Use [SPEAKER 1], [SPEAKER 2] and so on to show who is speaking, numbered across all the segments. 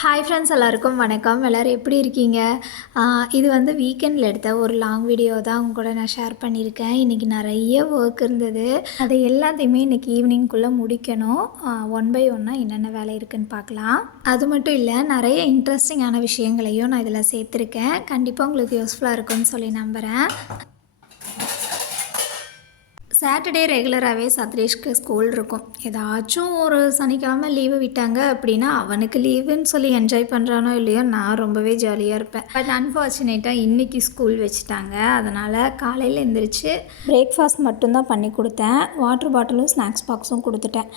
[SPEAKER 1] Hi friends எல்லாருக்கும் வணக்கம். எல்லோரும் எப்படி இருக்கீங்க? இது வந்து வீக்கெண்டில் எடுத்த ஒரு லாங் வீடியோ தான் உங்க கூட நான் ஷேர் பண்ணியிருக்கேன். இன்றைக்கி நிறைய ஒர்க் இருந்தது. அதை எல்லாத்தையுமே இன்றைக்கி ஈவினிங்குள்ளே முடிக்கணும். ஒன் பை ஒன்னாக என்னென்ன வேலை இருக்குன்னு பார்க்கலாம். அது மட்டும் இல்லை நிறைய இன்ட்ரெஸ்டிங்கான விஷயங்களையும் நான் இதில் சேர்த்துருக்கேன். கண்டிப்பாக உங்களுக்கு யூஸ்ஃபுல்லாக இருக்கும்னு சொல்லி நம்புகிறேன் சாட்டர்டே ரெகுலராகவே சத்ரேஷ்க்கு ஸ்கூல் இருக்கும். ஏதாச்சும் ஒரு சனிக்கிழமை லீவு விட்டாங்க அப்படின்னா அவனுக்கு லீவுன்னு சொல்லி என்ஜாய் பண்ணுறானோ இல்லையோ நான் ரொம்பவே ஜாலியாக இருப்பேன். பட் அன்ஃபார்ச்சுனேட்டாக இன்றைக்கி ஸ்கூல் வச்சுட்டாங்க. அதனால் காலையில் எழுந்திரிச்சு பிரேக்ஃபாஸ்ட் மட்டும்தான் பண்ணி கொடுத்தேன். வாட்டர் பாட்டிலும் ஸ்நாக்ஸ் பாக்ஸும் கொடுத்துட்டேன்.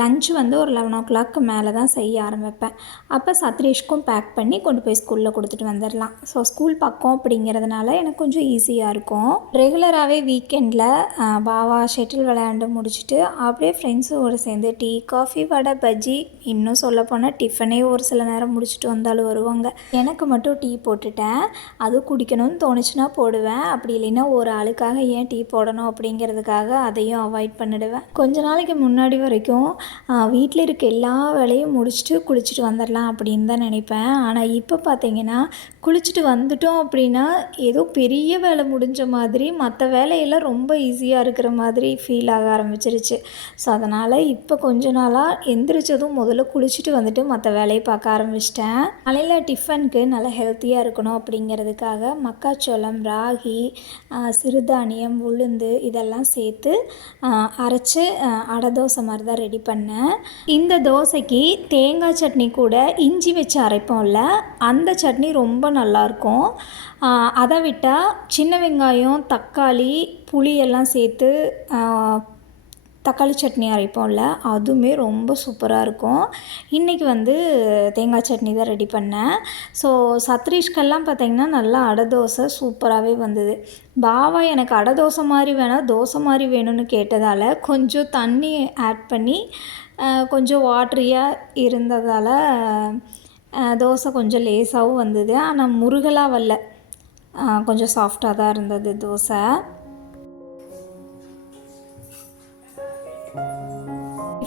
[SPEAKER 1] லஞ்ச் வந்து ஒரு லெவன் ஓ கிளாக்கு மேலே தான் செய்ய ஆரம்பிப்பேன். அப்போ சத்ரேஷ்க்கும் பேக் பண்ணி கொண்டு போய் ஸ்கூலில் கொடுத்துட்டு வந்துடலாம். ஸோ ஸ்கூல் பக்கம் அப்படிங்கிறதுனால எனக்கு கொஞ்சம் ஈஸியாக இருக்கும். ரெகுலராகவே வீக்கெண்டில் பாவா ஷெட்டில் விளையாண்டு முடிச்சுட்டு அப்படியே ஃப்ரெண்ட்ஸோடு சேர்ந்து டீ காஃபி வடை பஜ்ஜி இன்னும் சொல்லப்போனால் டிஃபனே ஒரு சில நேரம் முடிச்சுட்டு வந்தாலும் வருவாங்க. எனக்கு மட்டும் டீ போட்டுட்டேன். அது குடிக்கணும்னு தோணுச்சுன்னா போடுவேன். அப்படி இல்லைன்னா ஒரு ஆளுக்காக ஏன் டீ போடணும் அப்படிங்கிறதுக்காக அதையும் அவாய்ட் பண்ணிடுவேன். கொஞ்ச நாளைக்கு முன்னாடி வரைக்கும் வீட்டில் இருக்க எல்லா வேலையும் முடிச்சுட்டு குளிச்சுட்டு வந்துடலாம் அப்படின்னு தான் நினைப்பேன். ஆனால் இப்போ பார்த்தீங்கன்னா குளிச்சுட்டு வந்துட்டோம் அப்படின்னா ஏதோ பெரிய வேலை முடிஞ்ச மாதிரி மற்ற வேலையெல்லாம் ரொம்ப ஈஸியாக இருக்கிற மாதிரி ஃபீல் ஆக ஆரம்பிச்சிருச்சு. ஸோ அதனால் இப்போ கொஞ்ச நாளாக எந்திரிச்சதும் முதல்ல குளிச்சுட்டு வந்துட்டு மற்ற வேலையை பார்க்க ஆரம்பிச்சிட்டேன். காலையில் டிஃபனுக்கு நல்லா ஹெல்த்தியாக இருக்கணும் அப்படிங்கிறதுக்காக மக்காச்சோளம் ராகி சிறுதானியம் உளுந்து இதெல்லாம் சேர்த்து அரைச்சி அரைச்சு அடை தோசை மாதிரி தான் ரெடி பண்ணேன். இந்த தோசைக்கு தேங்காய் சட்னி கூட இஞ்சி வச்சு அரைப்போம்ல அந்த சட்னி ரொம்ப நல்லாயிருக்கும் அதை விட்டால் சின்ன வெங்காயம் தக்காளி புளியெல்லாம் சேர்த்து தக்காளி சட்னி அரைப்போம்ல அதுவுமே ரொம்ப சூப்பராக இருக்கும். இன்றைக்கி வந்து தேங்காய் சட்னி தான் ரெடி பண்ணேன். ஸோ சத்ரீஷ்கெல்லாம் பார்த்திங்கன்னா நல்லா அடை தோசை சூப்பராகவே வந்தது. பாவா எனக்கு அடை தோசை மாதிரி வேணாம் தோசை மாதிரி வேணும்னு கேட்டதால் கொஞ்சம் தண்ணி ஆட் பண்ணி கொஞ்சம் வாட்ரியாக இருந்ததால் தோசை கொஞ்சம் லேசாகவும் வந்தது. ஆனால் முருகலாக வரல. கொஞ்சம் சாஃப்டாக தான் இருந்தது தோசை.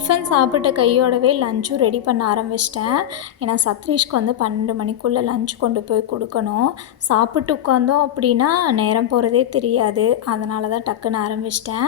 [SPEAKER 1] டிஃபன் சாப்பிட்ட கையோடவே லஞ்சும் ரெடி பண்ண ஆரம்பிச்சிட்டேன். ஏன்னா சத்ரீஷ்க்கு வந்து பன்னெண்டு மணிக்குள்ளே லஞ்ச் கொண்டு போய் கொடுக்கணும். சாப்பிட்டு உட்காந்தோம் அப்படின்னா நேரம் போகிறதே தெரியாது. அதனால தான் டக்குன்னு ஆரம்பிச்சிட்டேன்.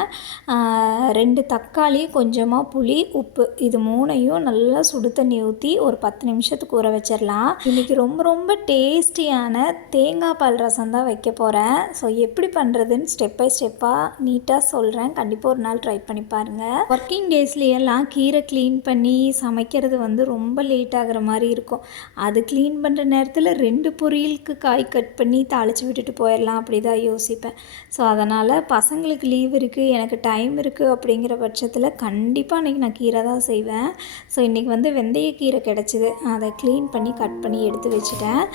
[SPEAKER 1] ரெண்டு தக்காளி கொஞ்சமாக புளி உப்பு. இது மூணையும் நல்லா சுடு தண்ணி ஊற்றி ஒரு பத்து நிமிஷத்துக்கு ஊற வச்சிடலாம். இன்றைக்கி ரொம்ப ரொம்ப டேஸ்டியான தேங்காய் பால் ரசம் தான் வைக்க போகிறேன் ஸோ எப்படி பண்ணுறதுன்னு ஸ்டெப் பை ஸ்டெப்பாக நீட்டாக சொல்கிறேன் கண்டிப்பாக ஒரு நாள் ட்ரை பண்ணி பாருங்கள் ஒர்க்கிங் டேஸ்லேயெல்லாம் கீரை க்ளீன் பண்ணி சமைக்கிறது வந்து ரொம்ப லேட் ஆகிற மாதிரி இருக்கும். அது க்ளீன் பண்ணுற நேரத்தில் ரெண்டு பொரியலுக்கு காய் கட் பண்ணி தாளித்து விட்டுட்டு போயிடலாம் அப்படி தான் யோசிப்பேன். ஸோ அதனால் பசங்களுக்கு லீவ் இருக்குது எனக்கு டைம் இருக்குது அப்படிங்கிற பட்சத்தில் கண்டிப்பாக இன்றைக்கி நான் கீரை தான் செய்வேன். ஸோ இன்றைக்கி வந்து வெந்தயக்கீரை கிடச்சிது. அதை க்ளீன் பண்ணி கட் பண்ணி எடுத்து வச்சுட்டேன்.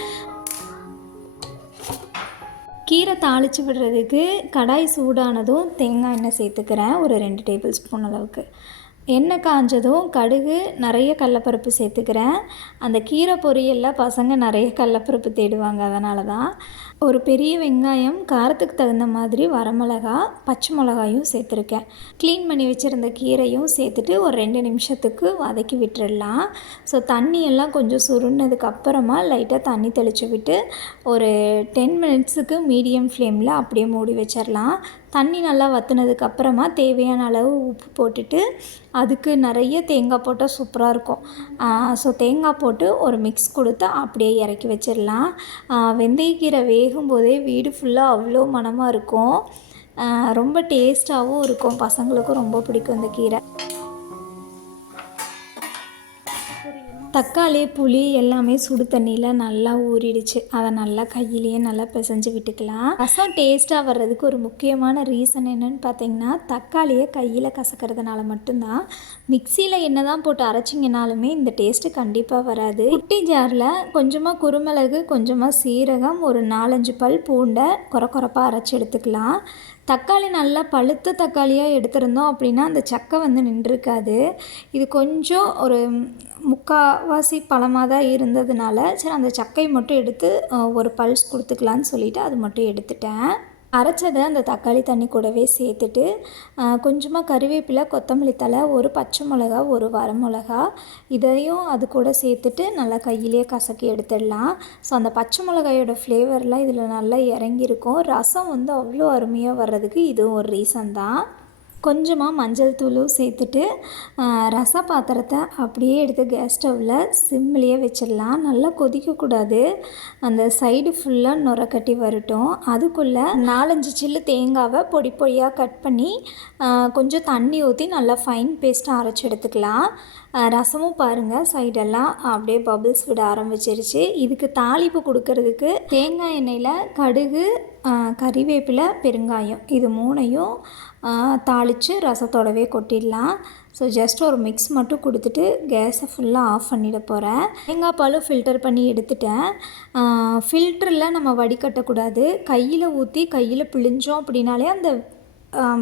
[SPEAKER 1] கீரை தாளித்து விடுறதுக்கு கடாய் சூடானதும் தேங்காய் எண்ணெய் சேர்த்துக்கிறேன் ஒரு ரெண்டு டேபிள் ஸ்பூன் அளவுக்கு. எண்ணெய் காஞ்சதும் கடுகு நிறைய கடலப்பருப்பு சேர்த்துக்கிறேன். அந்த கீரை பொரியலில் பசங்க நிறைய கடலப்பருப்பு தேடுவாங்க அதனால தான். ஒரு பெரிய வெங்காயம் காரத்துக்கு தகுந்த மாதிரி வரமிளகா பச்சை மிளகாயும் சேர்த்துருக்கேன். க்ளீன் பண்ணி வச்சுருந்த கீரையும் சேர்த்துட்டு ஒரு ரெண்டு நிமிஷத்துக்கு வதக்கி விட்டுடலாம் ஸோ தண்ணியெல்லாம் கொஞ்சம் சுருண்டதுக்கு அப்புறமா லைட்டாக தண்ணி தெளித்து விட்டு ஒரு டென் மினிட்ஸுக்கு மீடியம் ஃப்ளேமில் அப்படியே மூடி வச்சிடலாம் தண்ணி நல்லா வற்றுனதுக்கு அப்புறமா தேவையான அளவு உப்பு போட்டுட்டு அதுக்கு நிறைய தேங்காய் போட்டால் சூப்பராக இருக்கும். ஸோ தேங்காய் போட்டு ஒரு மிக்ஸ் கொடுத்து அப்படியே இறக்கி வச்சிடலாம். வெந்தயக்கீரை வேகும் போதே வீடு ஃபுல்லாக அவ்வளோ மணமாக இருக்கும். ரொம்ப டேஸ்ட்டாகவும் இருக்கும். பசங்களுக்கும் ரொம்ப பிடிக்கும் இந்த கீரை. தக்காளி புளி எல்லாமே சுடு தண்ணியில் நல்லா ஊறிடுச்சு. அதை நல்லா கையிலேயே நல்லா பிசைஞ்சு விட்டுக்கலாம். ரசம் டேஸ்ட்டாக வர்றதுக்கு ஒரு முக்கியமான ரீசன் என்னன்னு பார்த்தீங்கன்னா தக்காளியை கையில் கசக்கிறதுனால மட்டும்தான். மிக்சியில் என்ன தான் போட்டு அரைச்சிங்கனாலுமே இந்த டேஸ்ட்டு கண்டிப்பாக வராது. குட்டி ஜாரில் கொஞ்சமாக குருமிளகு கொஞ்சமாக சீரகம் ஒரு நாலஞ்சு பல் பூண்டை குறை குறைப்பாக அரைச்சி எடுத்துக்கலாம். தக்காளி நல்லா பழுத்த தக்காளியாக எடுத்திருந்தோம் அப்படின்னா அந்த சக்கை வந்து நின்றுருக்காது. இது கொஞ்சம் ஒரு முக்கால்வாசி பழமாக தான் இருந்ததுனால சரி அந்த சக்கையை மட்டும் எடுத்து ஒரு பல்ஸ் கொடுத்துக்கலான்னு சொல்லிவிட்டு அது மட்டும் எடுத்துட்டேன். அரைச்சதை அந்த தக்காளி தண்ணி கூடவே சேர்த்துட்டு கொஞ்சமாக கறிவேப்பிலை கொத்தமல்லி தழை ஒரு பச்சை மிளகா ஒரு வரமிளகா இதையும் அது கூட சேர்த்துட்டு நல்லா கையிலேயே கசக்கி எடுத்துடலாம். ஸோ அந்த பச்சை மிளகாயோட ஃப்ளேவர்லாம் இதில் நல்லா இறங்கியிருக்கும். ரசம் வந்து அவ்வளோ அருமையாக வர்றதுக்கு இதுவும் ஒரு ரீசன் தான். கொஞ்சமாக மஞ்சள் தூளும் சேர்த்துட்டு ரச பாத்திரத்தை அப்படியே எடுத்து கேஸ் ஸ்டவ்வில் சிம்லேயே வச்சிடலாம். நல்லா கொதிக்கக்கூடாது. அந்த சைடு ஃபுல்லாக நுர கட்டி வரட்டும். அதுக்குள்ளே நாலஞ்சு சில்லு தேங்காவை பொடி பொடியாக கட் பண்ணி கொஞ்சம் தண்ணி ஊற்றி நல்லா ஃபைன் பேஸ்ட்டாக அரைச்சி எடுத்துக்கலாம். ரசமும் பாருங்கள் சைடெல்லாம் அப்படியே பபிள்ஸ் விட ஆரம்பிச்சிருச்சு. இதுக்கு தாளிப்பு கொடுக்கறதுக்கு தேங்காய் எண்ணெயில் கடுகு கறிவேப்பிலை பெருங்காயம் இது மூணையும் தாளித்து ரசத்தோடவே கொட்டிடலாம். ஸோ ஜஸ்ட் ஒரு மிக்ஸ் மட்டும் கொடுத்துட்டு கேஸை ஃபுல்லாக ஆஃப் பண்ணிட போகிறேன் தேங்காய் பாலும் ஃபில்டர் பண்ணி எடுத்துட்டேன். ஃபில்டரில் நம்ம வடிகட்டக்கூடாது. கையில் ஊற்றி கையில் பிழிஞ்சோம் அப்படின்னாலே அந்த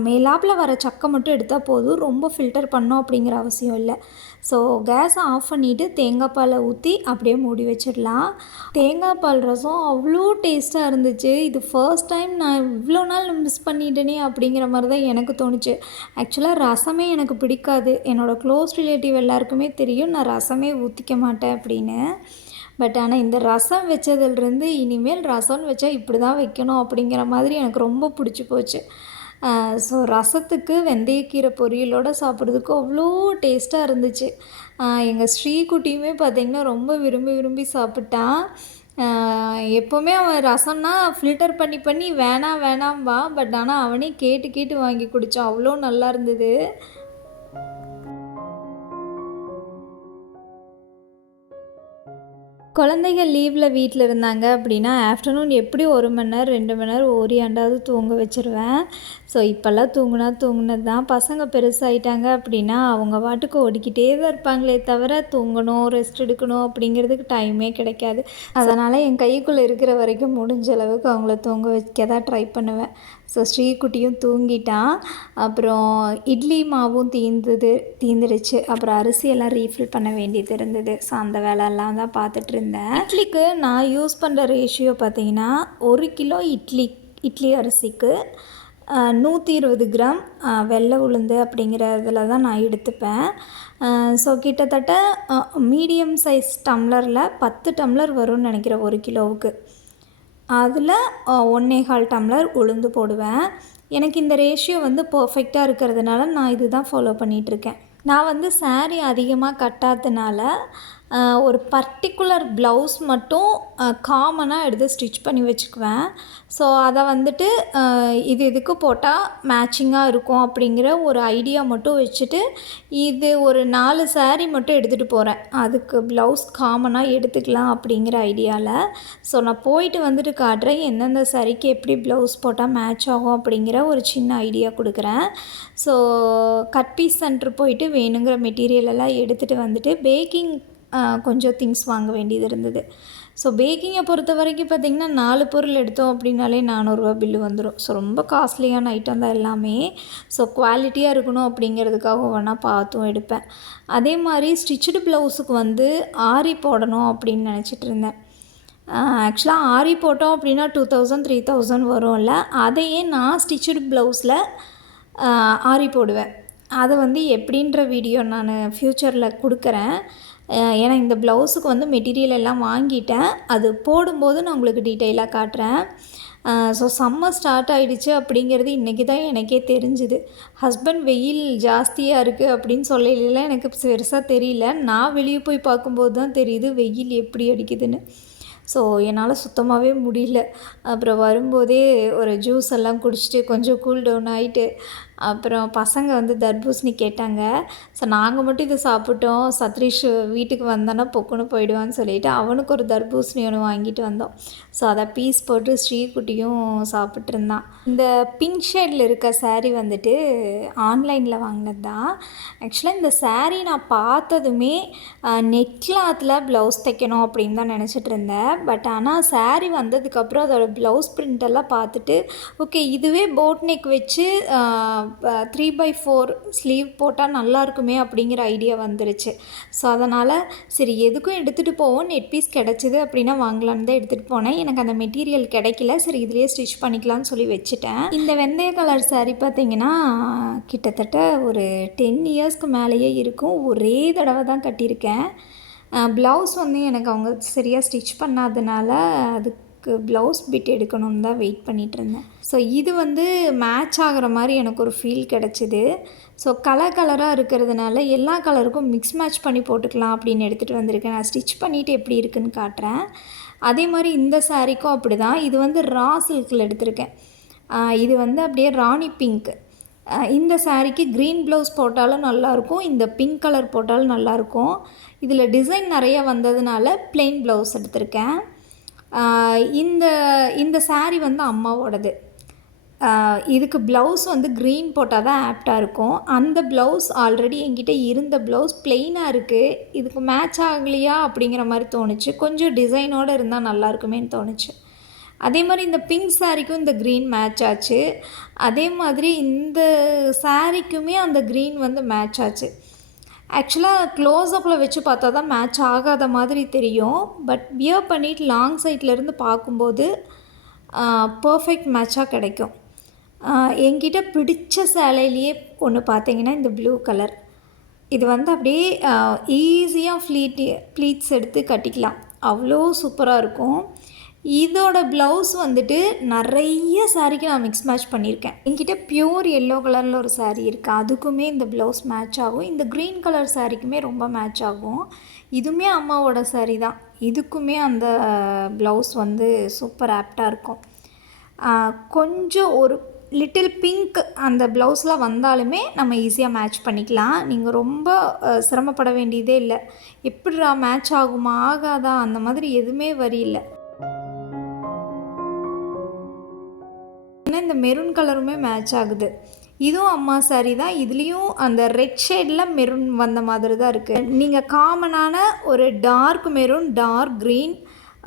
[SPEAKER 1] மேலாப்பில் வர சக்கை மட்டும் எடுத்தால் போதும். ரொம்ப ஃபில்டர் பண்ணோம் அப்படிங்கிற அவசியம் இல்லை. ஸோ கேஸை ஆஃப் பண்ணிவிட்டு தேங்காய் பாலை ஊற்றி அப்படியே மூடி வச்சிடலாம். தேங்காய் பால் ரசம் அவ்வளோ டேஸ்ட்டாக இருந்துச்சு. இது ஃபர்ஸ்ட் டைம் நான் இவ்வளோ நாள் மிஸ் பண்ணிட்டேனே அப்படிங்கிற மாதிரி தான் எனக்கு தோணுச்சு. ஆக்சுவலாக ரசமே எனக்கு பிடிக்காது. என்னோடய க்ளோஸ் ரிலேட்டிவ் எல்லாருக்குமே தெரியும். நான் ரசமே ஊற்றிக்க மாட்டேன் அப்படின்னு. பட் ஆனால் இந்த ரசம் வச்சதுலேருந்து இனிமேல் ரசம்னு வச்சா இப்படி தான் வைக்கணும் அப்படிங்கிற மாதிரி எனக்கு ரொம்ப பிடிச்சி போச்சு. ஸோ ரசத்துக்கு வெந்தயக்கீரை பொரியலோடு சாப்பிட்றதுக்கு அவ்வளோ டேஸ்ட்டாக இருந்துச்சு. எங்கள் ஸ்ரீகுட்டியுமே பார்த்திங்கன்னா ரொம்ப விரும்பி விரும்பி சாப்பிட்டான் எப்போவுமே அவன் ரசம்னா ஃபில்டர் பண்ணி பண்ணி வேணாம் வேணாம்பா. பட் ஆனால் அவனே கேட்டு கேட்டு வாங்கி குடித்தான் அவ்வளோ நல்லா இருந்தது. குழந்தைகள் லீவில் வீட்டில் இருந்தாங்க அப்படின்னா ஆஃப்டர்நூன் எப்படி ஒரு மணி நேரம் ரெண்டு மணி நேரம் ஓரியாண்டாவது தூங்க வச்சுருவேன். ஸோ இப்போல்லாம் தூங்குனா தூங்குனது தான் பசங்க பெருசாகிட்டாங்க அப்படின்னா அவங்க பாட்டுக்கு ஓடிக்கிட்டே தான் இருப்பாங்களே தவிர தூங்கணும் ரெஸ்ட் எடுக்கணும் அப்படிங்கிறதுக்கு டைமே கிடைக்காது. அதனால் என் கைக்குள்ளே இருக்கிற வரைக்கும் முடிஞ்ச அளவுக்கு அவங்கள தூங்க வைக்க தான் ட்ரை பண்ணுவேன். ஸோ ஸ்ரீக்குட்டியும் தூங்கிட்டான். அப்புறம் இட்லி மாவும் தீர்ந்தது தீந்துடுச்சு. அப்புறம் அரிசியெல்லாம் ரீஃபில் பண்ண வேண்டியது இருந்தது. ஸோ அந்த வேலையெல்லாம் தான் பார்த்துட்டு இருந்தேன். இட்லிக்கு நான் யூஸ் பண்ணுற ரேஷியோ பார்த்தீங்கன்னா ஒரு கிலோ இட்லி இட்லி அரிசிக்கு நூற்றி இருபது கிராம் வெள்ளை உளுந்து அப்படிங்கிற இதில் தான் நான் எடுத்துப்பேன். ஸோ கிட்டத்தட்ட மீடியம் சைஸ் டம்ளரில் பத்து டம்ளர் வரும்னு நினைக்கிறேன் ஒரு கிலோவுக்கு. அதில் ஒன்றே கால் டம்ளர் உளுந்து போடுவேன். எனக்கு இந்த ரேஷியோ வந்து பர்ஃபெக்டாக இருக்கிறதுனால நான் இது தான் ஃபாலோ பண்ணிகிட்ருக்கேன் நான் வந்து சாரீ அதிகமாக கட்டாததுனால ஒரு பர்டிகுலர் ப்ளவுஸ் மட்டும் காமனாக எடுத்து ஸ்டிச் பண்ணி வச்சுக்குவேன். ஸோ அதை வந்துட்டு இது இதுக்கு போட்டால் மேட்சிங்காக இருக்கும் அப்படிங்கிற ஒரு ஐடியா மட்டும் வச்சுட்டு இது ஒரு நாலு சேரீ மட்டும் எடுத்துகிட்டு போகிறேன் அதுக்கு ப்ளவுஸ் காமனாக எடுத்துக்கலாம் அப்படிங்கிற ஐடியாவில் ஸோ நான் போயிட்டு வந்துட்டு காட்டுறேன் எந்தெந்த சாரீக்கு எப்படி ப்ளவுஸ் போட்டால் மேட்ச் ஆகும் அப்படிங்கிற ஒரு சின்ன ஐடியா கொடுக்குறேன். ஸோ கட் பீஸ் சென்டர் போயிட்டு வேணுங்கிற மெட்டீரியல் எல்லாம் எடுத்துகிட்டு வந்துட்டு பேக்கிங் கொஞ்சம் திங்ஸ் வாங்க வேண்டியது இருந்தது. ஸோ பேக்கிங்கை பொறுத்த வரைக்கும் பார்த்திங்கன்னா நாலு பொருள் எடுத்தோம் அப்படின்னாலே நானூறுரூவா பில்லு வந்துடும் ஸோ ரொம்ப காஸ்ட்லியான ஐட்டம் தான் எல்லாமே. ஸோ குவாலிட்டியாக இருக்கணும் அப்படிங்கிறதுக்காக வேணா பார்த்தும் எடுப்பேன். அதே மாதிரி ஸ்டிச்சுடு ப்ளவுஸுக்கு வந்து ஆரி போடணும் அப்படின்னு நினச்சிட்டு இருந்தேன். ஆக்சுவலாக ஆரி போட்டோம் அப்படின்னா டூ தௌசண்ட் த்ரீ தௌசண்ட் வரும்ல. அதையே நான் ஸ்டிச்சுடு ப்ளவுஸில் ஆரி போடுவேன். அதை வந்து எப்படின்ற வீடியோ நான் ஃப்யூச்சரில் கொடுக்குறேன். ஏன்னா இந்த ப்ளவுஸுக்கு வந்து மெட்டீரியல் எல்லாம் வாங்கிட்டேன். அது போடும்போது நான் உங்களுக்கு டீட்டெயிலாக காட்டுறேன். ஸோ சம்மர் ஸ்டார்ட் ஆகிடுச்சு அப்படிங்கிறது இன்றைக்கி தான் எனக்கே தெரிஞ்சுது. ஹஸ்பண்ட் வெயில் ஜாஸ்தியாக இருக்குது அப்படின்னு சொல்லலாம் எனக்கு பெருசாக தெரியல. நான் வெளியே போய் பார்க்கும்போது தான் தெரியுது வெயில் எப்படி அடிக்குதுன்னு. ஸோ என்னால் சுத்தமாகவே முடியல. அப்புறம் வரும்போதே ஒரு ஜூஸ் எல்லாம் குடிச்சிட்டு கொஞ்சம் கூல் டவுன் ஆகிட்டு அப்புறம் பசங்க வந்து தர்பூசணி கேட்டாங்க. ஸோ நாங்கள் மட்டும் இதை சாப்பிட்டோம். சத்ரீஷ் வீட்டுக்கு வந்தானா பொக்குன்னு போயிடுவான்னு சொல்லிவிட்டு அவனுக்கு ஒரு தர்பூசணி ஒன்று வாங்கிட்டு வந்தோம். ஸோ அதை பீஸ் போட்டு ஸ்ரீகுட்டியும் சாப்பிட்ருந்தான் இந்த பிங்க் ஷேடில் இருக்க சாரீ வந்துட்டு ஆன்லைனில் வாங்கினது தான். ஆக்சுவலாக இந்த சாரீ நான் பார்த்ததுமே நெட் கிளாத்தில் ப்ளவுஸ் தைக்கணும் அப்படின்னு தான் நினச்சிட்டு இருந்தேன். பட் ஆனால் சாரீ வந்ததுக்கப்புறம் அதோடய ப்ளவுஸ் பிரிண்டெல்லாம் பார்த்துட்டு ஓகே இதுவே போட் நெக் வச்சு த்ரீ பை ஃபோர் ஸ்லீவ் போட்டால் நல்லா இருக்குமே அப்படிங்கிற ஐடியா வந்துருச்சு. ஸோ அதனால் சரி எதுக்கும் எடுத்துகிட்டு போவோம். நெட் பீஸ் கிடச்சிது அப்படின்னா வாங்கலான்னு தான் எடுத்துகிட்டு போனேன். எனக்கு அந்த மெட்டீரியல் கிடைக்கல. சரி இதுலேயே ஸ்டிச் பண்ணிக்கலாம்னு சொல்லி வச்சுட்டேன். இந்த வெந்தய கலர் சாரி பார்த்தீங்கன்னா கிட்டத்தட்ட ஒரு டென் இயர்ஸ்க்கு மேலேயே இருக்கும். ஒரே தடவை தான் கட்டியிருக்கேன். ப்ளவுஸ் வந்து எனக்கு அவங்க சரியாக ஸ்டிச் பண்ணாதனால அது ப்ளவுஸ் பிட் எடுக்கணும்னு தான் வெயிட் பண்ணிகிட்ருந்தேன் ஸோ இது வந்து மேட்ச் ஆகிற மாதிரி எனக்கு ஒரு ஃபீல் கிடச்சிது. ஸோ கலர் கலராக இருக்கிறதுனால எல்லா கலருக்கும் மிக்ஸ் மேட்ச் பண்ணி போட்டுக்கலாம் அப்படின்னு எடுத்துகிட்டு வந்திருக்கேன். நான் ஸ்டிச் பண்ணிவிட்டு எப்படி இருக்குன்னு காட்டுறேன். அதே மாதிரி இந்த சாரீக்கும் அப்படி தான் இது வந்து ரா சில்கில் எடுத்திருக்கேன். இது வந்து அப்படியே ராணி பிங்க் இந்த சாரீக்கு க்ரீன் ப்ளவுஸ் போட்டாலும் நல்லாயிருக்கும். இந்த பிங்க் கலர் போட்டாலும் நல்லாயிருக்கும். இதில் டிசைன் நிறைய வந்ததுனால plain ப்ளவுஸ் எடுத்திருக்கேன். இந்த இந்த சாரீ வந்து அம்மாவோடது. இதுக்கு ப்ளவுஸ் வந்து க்ரீன் போட்டால் தான் ஆப்டாக இருக்கும். அந்த ப்ளவுஸ் ஆல்ரெடி என்கிட்ட இருந்த ப்ளவுஸ் பிளெயினாக இருக்குது இதுக்கு மேட்ச் ஆகலையா அப்படிங்கிற மாதிரி தோணுச்சு. கொஞ்சம் டிசைனோடு இருந்தால் நல்லாயிருக்குமேன்னு தோணுச்சு. அதே மாதிரி இந்த பிங்க் சாரீக்கும் இந்த க்ரீன் மேட்ச் ஆச்சு. அதே மாதிரி இந்த சாரீக்குமே அந்த க்ரீன் வந்து மேட்ச் ஆச்சு. ஆக்சுவலாக க்ளோஸ்அப்பில் வச்சு பார்த்தா தான் மேட்ச் ஆகாத மாதிரி தெரியும். பட் வியர் பண்ணிட்டு லாங் சைட்லேருந்து பார்க்கும்போது பர்ஃபெக்ட் மேட்சாக கிடைக்கும். என்கிட்ட பிடிச்ச சேலையிலேயே ஒன்று பார்த்தீங்கன்னா இந்த ப்ளூ கலர் இது வந்து அப்படியே ஈஸியாக ஃப்ளீட் ப்ளீட்ஸ் எடுத்து கட்டிக்கலாம். அவ்வளோ சூப்பராக இருக்கும். இதோட ப்ளவுஸ் வந்துட்டு நிறைய சாரீக்கு நான் மிக்ஸ் மேட்ச் பண்ணியிருக்கேன். என்கிட்ட பியூர் எல்லோ கலரில் ஒரு சாரீ இருக்குது அதுக்குமே இந்த ப்ளவுஸ் மேட்ச் ஆகும். இந்த க்ரீன் கலர் சாரீக்குமே ரொம்ப மேட்ச் ஆகும். இதுவுமே அம்மாவோட சாரீ தான். இதுக்குமே அந்த ப்ளவுஸ் வந்து சூப்பர் ஆப்டாக இருக்கும். கொஞ்சம் ஒரு லிட்டில் பிங்க் அந்த ப்ளவுஸில் வந்தாலுமே நம்ம ஈஸியாக மேட்ச் பண்ணிக்கலாம். நீங்கள் ரொம்ப சிரமப்பட வேண்டியதே இல்லை. எப்படிடா மேட்ச் ஆகுமா ஆகாதா அந்த மாதிரி எதுவுமே வரியில்லை ஏன்னா இந்த மெரூன் கலருமே மேட்ச் ஆகுது. இதுவும் அம்மா சாரீ தான். இதுலேயும் அந்த ரெட் ஷேடில் மெரூன் வந்த மாதிரி தான் இருக்குது நீங்கள் காமனான ஒரு டார்க் மெரூன் டார்க் க்ரீன்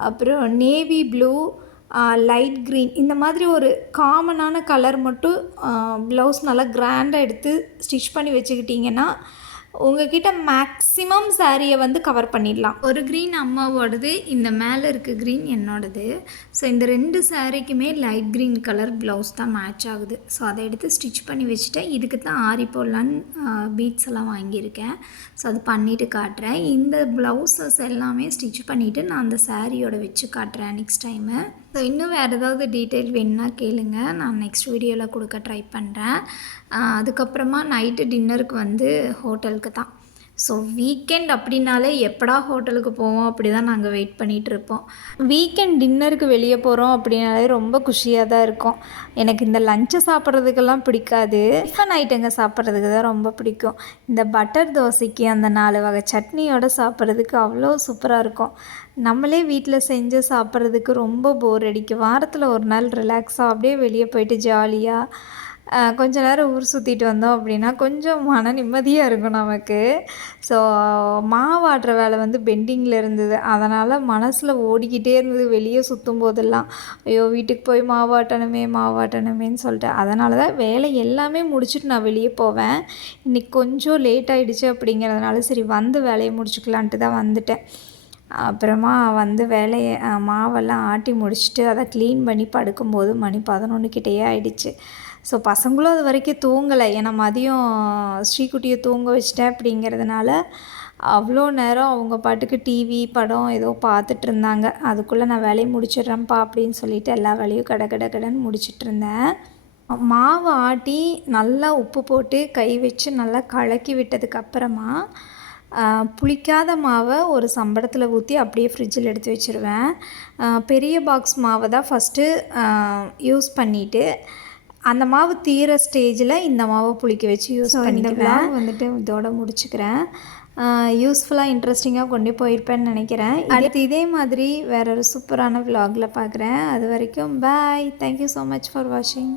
[SPEAKER 1] அப்புறம் நேவி ப்ளூ லைட் க்ரீன் இந்த மாதிரி ஒரு காமனான கலர் மட்டும் ப்ளவுஸ் நல்லா கிராண்டாக எடுத்து ஸ்டிச் பண்ணி வச்சுக்கிட்டிங்கன்னா உங்ககிட்ட மேக்ஸிமம் சாரியை வந்து கவர் பண்ணிடலாம். ஒரு க்ரீன் அம்மாவோடது இந்த மேலே இருக்க க்ரீன் என்னோடது. ஸோ இந்த ரெண்டு சாரீக்குமே லைட் க்ரீன் கலர் ப்ளவுஸ் தான் மேட்ச் ஆகுது. ஸோ அதை எடுத்து ஸ்டிச் பண்ணி வச்சுட்டேன். இதுக்கு தான் ஆரி போடலான்னு பீட்ஸ் எல்லாம் வாங்கியிருக்கேன். ஸோ அது பண்ணிவிட்டு காட்டுறேன். இந்த ப்ளவுசஸ் எல்லாமே ஸ்டிச் பண்ணிவிட்டு நான் அந்த சாரியோட வச்சு காட்டுறேன் நெக்ஸ்ட் டைமு ஸோ இன்னும் வேறு ஏதாவது டீட்டெயில் வேணும்னா கேளுங்க. நான் நெக்ஸ்ட் வீடியோவில் கொடுக்க ட்ரை பண்ணுறேன் அதுக்கப்புறமா நைட்டு டின்னருக்கு வந்து ஹோட்டல் ஹோட்டலுக்கு தான் ஸோ வீக்கெண்ட் அப்படின்னாலே எப்படா ஹோட்டலுக்கு போவோம் அப்படி தான் நாங்கள் வெயிட் பண்ணிகிட்டு இருப்போம் வீக்கெண்ட் டின்னருக்கு வெளியே போகிறோம் அப்படின்னாலே ரொம்ப குஷியாக தான் இருக்கும். எனக்கு இந்த லஞ்சை சாப்பிட்றதுக்கெல்லாம் பிடிக்காது. டிஃபன் ஐட்டங்க சாப்பிட்றதுக்கு தான் ரொம்ப பிடிக்கும். இந்த பட்டர் தோசைக்கு அந்த நாலு வகை சட்னியோடு சாப்பிட்றதுக்கு அவ்வளோ சூப்பராக இருக்கும். நம்மளே வீட்டில் செஞ்சு சாப்பிட்றதுக்கு ரொம்ப போர் அடிக்கும். வாரத்தில் ஒரு நாள் ரிலாக்ஸாக அப்படியே வெளியே போயிட்டு ஜாலியாக கொஞ்ச நேரம் ஊர் சுற்றிட்டு வந்தோம் அப்படின்னா கொஞ்சம் மன நிம்மதியாக இருக்கும் நமக்கு. ஸோ மாவாட்டுற வேலை வந்து பெண்டிங்கில் இருந்தது. அதனால் மனசில் ஓடிக்கிட்டே இருந்தது வெளியே சுற்றும் போதெல்லாம். ஐயோ வீட்டுக்கு போய் மாவாட்டணுமே மாவாட்டணுமேன்னு சொல்லிட்டு. அதனால தான் வேலை எல்லாமே முடிச்சுட்டு நான் வெளியே போவேன். இன்றைக்கி கொஞ்சம் லேட் ஆகிடுச்சு அப்படிங்கிறதுனால சரி வந்து வேலையை முடிச்சுக்கலான்ட்டு தான் வந்துட்டேன். அப்புறமா வந்து வேலையை மாவெல்லாம் ஆட்டி முடிச்சுட்டு அதை க்ளீன் பண்ணி படுக்கும்போது மணி பதினொன்று கிட்டேயே ஆயிடுச்சு. ஸோ பசங்களும் அது வரைக்கும் தூங்கலை. ஏன்னா மதியம் ஸ்ரீகுட்டியை தூங்க வச்சிட்டேன் அப்படிங்கிறதுனால அவ்வளோ நேரம் அவங்க பாட்டுக்கு டிவி படம் ஏதோ பார்த்துட்டு இருந்தாங்க. அதுக்குள்ளே நான் வேலையை முடிச்சிடுறேன்ப்பா அப்படின்னு சொல்லிட்டு எல்லா வேலையும் கட கட கடன்னு முடிச்சிட்டு இருந்தேன். மாவு ஆட்டி நல்லா உப்பு போட்டு கை வச்சு நல்லா கலக்கி விட்டதுக்கப்புறமா புளிக்காத மாவை ஒரு சம்படத்தில் ஊற்றி அப்படியே ஃப்ரிட்ஜில் எடுத்து வச்சுருவேன். பெரிய பாக்ஸ் மாவை தான் ஃபஸ்ட்டு யூஸ் பண்ணிவிட்டு அந்த மாவு தீர ஸ்டேஜில் இந்த மாவை புளிக்க வச்சு யூஸ் பண்ணிக்குவேன். வந்துட்டு இதோட முடிச்சுக்கிறேன். யூஸ்ஃபுல்லாக இன்ட்ரெஸ்டிங்காக கொண்டு போயிருப்பேன்னு நினைக்கிறேன். அடுத்து இதே மாதிரி வேற ஒரு சூப்பரான vlogல பார்க்குறேன் அது வரைக்கும் bye thank you so much for வாட்சிங்